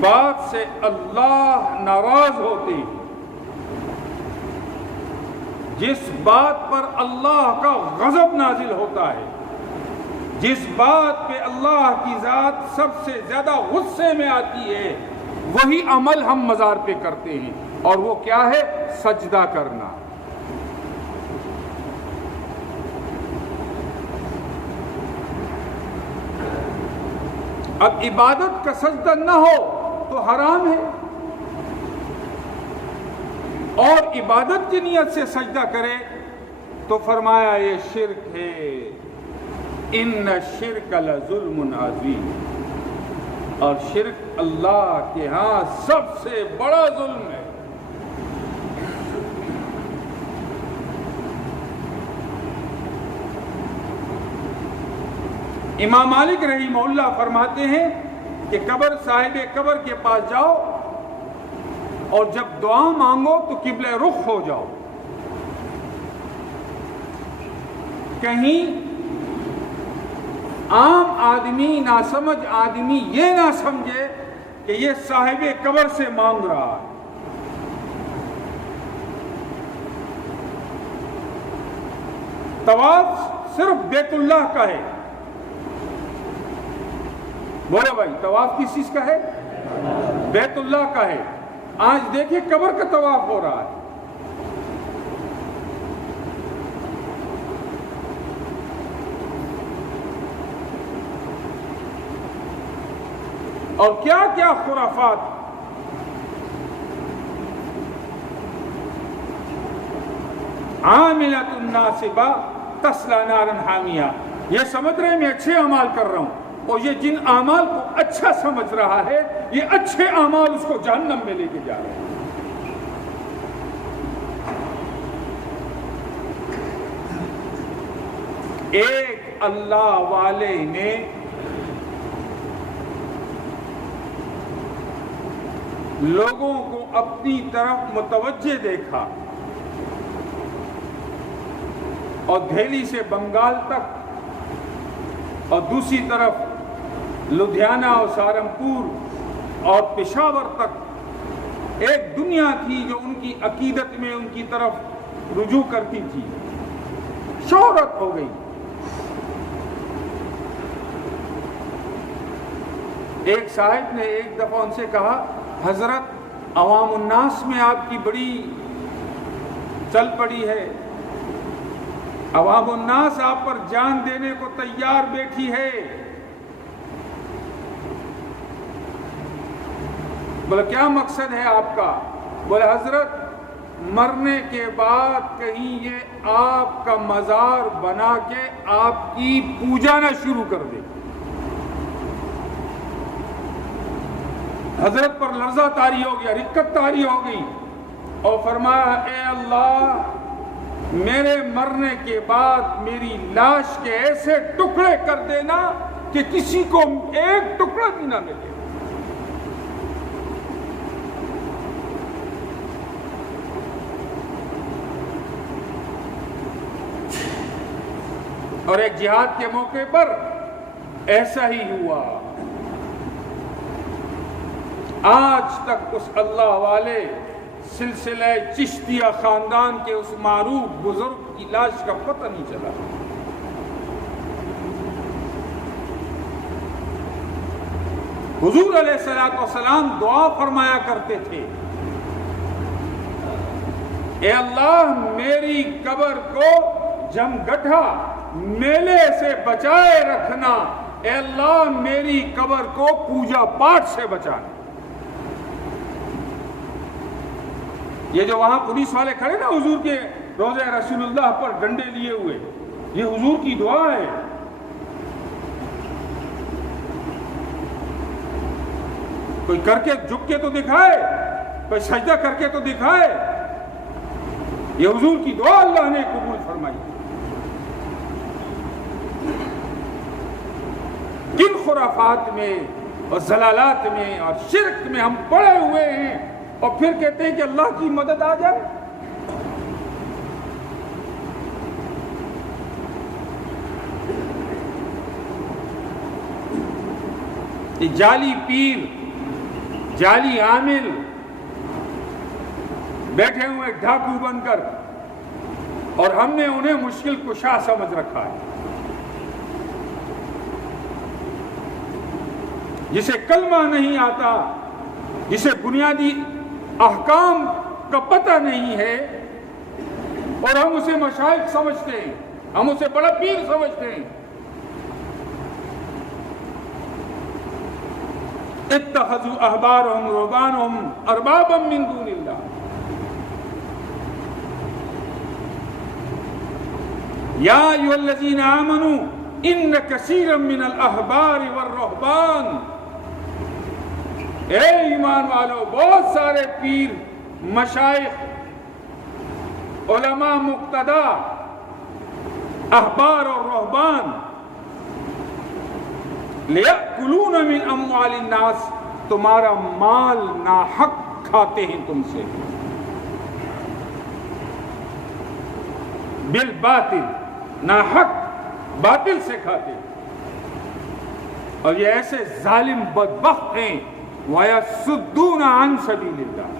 بات سے اللہ ناراض ہوتے ہیں، جس بات پر اللہ کا غضب نازل ہوتا ہے، جس بات پہ اللہ کی ذات سب سے زیادہ غصے میں آتی ہے، وہی عمل ہم مزار پہ کرتے ہیں، اور وہ کیا ہے؟ سجدہ کرنا۔ اب عبادت کا سجدہ نہ ہو تو حرام ہے، اور عبادت کی نیت سے سجدہ کرے تو فرمایا یہ شرک ہے، ان الشرک لظلم عظیم، اور شرک اللہ کے ہاں سب سے بڑا ظلم ہے۔ امام مالک رحمہ اللہ فرماتے ہیں کہ قبر صاحب قبر کے پاس جاؤ اور جب دعا مانگو تو قبلہ رخ ہو جاؤ، کہیں عام آدمی ناسمجھ آدمی یہ نہ سمجھے کہ یہ صاحب قبر سے مانگ رہا ہے۔ طواف صرف بیت اللہ کا ہے، بولو بھائی، طواف کس چیز کا ہے؟ بیت اللہ کا ہے۔ آج دیکھیں قبر کا طواف ہو رہا ہے۔ اور کیا کیا خرافات، عاملۃ ناصبہ تصلی نارا حامیہ، یہ سمجھ رہے ہیں میں اچھے اعمال کر رہا ہوں، اور یہ جن اعمال کو اچھا سمجھ رہا ہے، یہ اچھے اعمال اس کو جہنم میں لے کے جا رہے ہیں۔ ایک اللہ والے نے لوگوں کو اپنی طرف متوجہ دیکھا، اور دہلی سے بنگال تک، اور دوسری طرف لدھیانہ اور سہارنپور اور پشاور تک ایک دنیا تھی جو ان کی عقیدت میں ان کی طرف رجوع کرتی تھی، شہرت ہو گئی۔ ایک صاحب نے ایک دفعہ ان سے کہا، حضرت عوام الناس میں آپ کی بڑی چل پڑی ہے، عوام الناس آپ پر جان دینے کو تیار بیٹھی ہے۔ بولے کیا مقصد ہے آپ کا؟ بولے حضرت مرنے کے بعد کہیں یہ آپ کا مزار بنا کے آپ کی پوجا نہ شروع کر دے۔ حضرت پر لرزہ طاری ہو گیا، رکت طاری ہو گئی، اور فرمایا اے اللہ میرے مرنے کے بعد میری لاش کے ایسے ٹکڑے کر دینا کہ کسی کو ایک ٹکڑا بھی نہ ملے۔ اور ایک جہاد کے موقع پر ایسا ہی ہوا۔ آج تک اس اللہ والے سلسلہ چشتیہ خاندان کے اس معروف بزرگ کی لاش کا پتہ نہیں چلا۔ حضور علیہ الصلوۃ والسلام دعا فرمایا کرتے تھے، اے اللہ میری قبر کو جم گٹھا میلے سے بچائے رکھنا، اے اللہ میری قبر کو پوجا پاٹ سے بچانا۔ یہ جو وہاں پولیس والے کھڑے نا حضور کے روضہ رسول اللہ پر ڈنڈے لیے ہوئے، یہ حضور کی دعا ہے۔ کوئی کر کے جھک کے تو دکھائے، کوئی سجدہ کر کے تو دکھائے۔ یہ حضور کی دعا اللہ نے قبول فرمائی۔ کن خرافات میں اور ضلالات میں اور شرک میں ہم پڑے ہوئے ہیں، اور پھر کہتے ہیں کہ اللہ کی مدد آ جائے۔ یہ جعلی پیر جعلی عامل بیٹھے ہوئے ڈاکو بن کر، اور ہم نے انہیں مشکل کشا سمجھ رکھا ہے. جسے کلمہ نہیں آتا، جسے بنیادی احکام کا پتہ نہیں ہے، اور ہم اسے مشائخ سمجھتے ہیں، ہم اسے بڑا پیر سمجھتے ہیں. اتخذوا احبارهم ورهبانهم اربابا من دون اللہ. یا ایھا الذین آمنوا ان کثیرا من الاحبار والرہبان. اے ایمان والو، بہت سارے پیر، مشائخ، علماء مقتدا، احبار اور رہبان لِيَأْكُلُونَ مِنْ أَمْوَالِ النَّاسِ، تمہارا مال ناحق کھاتے ہیں تم سے، بالباطل، ناحق باطل سے کھاتے ہیں. اور یہ ایسے ظالم بدبخت ہیں وَيَصُدُّونَ عَنْ سَبِيلِ اللَّهِ،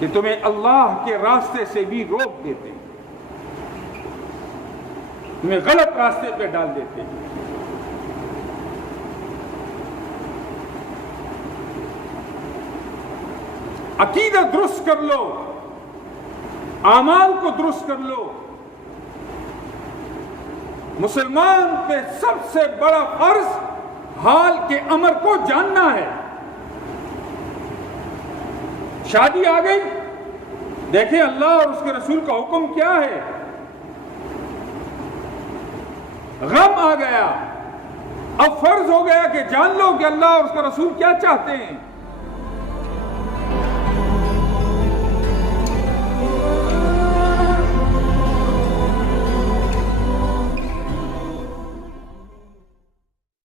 کہ تمہیں اللہ کے راستے سے بھی روک دیتے ہیں، تمہیں غلط راستے پہ ڈال دیتے ہیں. عقیدہ درست کر لو، اعمال کو درست کر لو. مسلمان پہ سب سے بڑا فرض حال کے امر کو جاننا ہے. شادی آ گئی، دیکھیں اللہ اور اس کے رسول کا حکم کیا ہے. غم آ گیا، اب فرض ہو گیا کہ جان لو کہ اللہ اور اس کا رسول کیا چاہتے ہیں.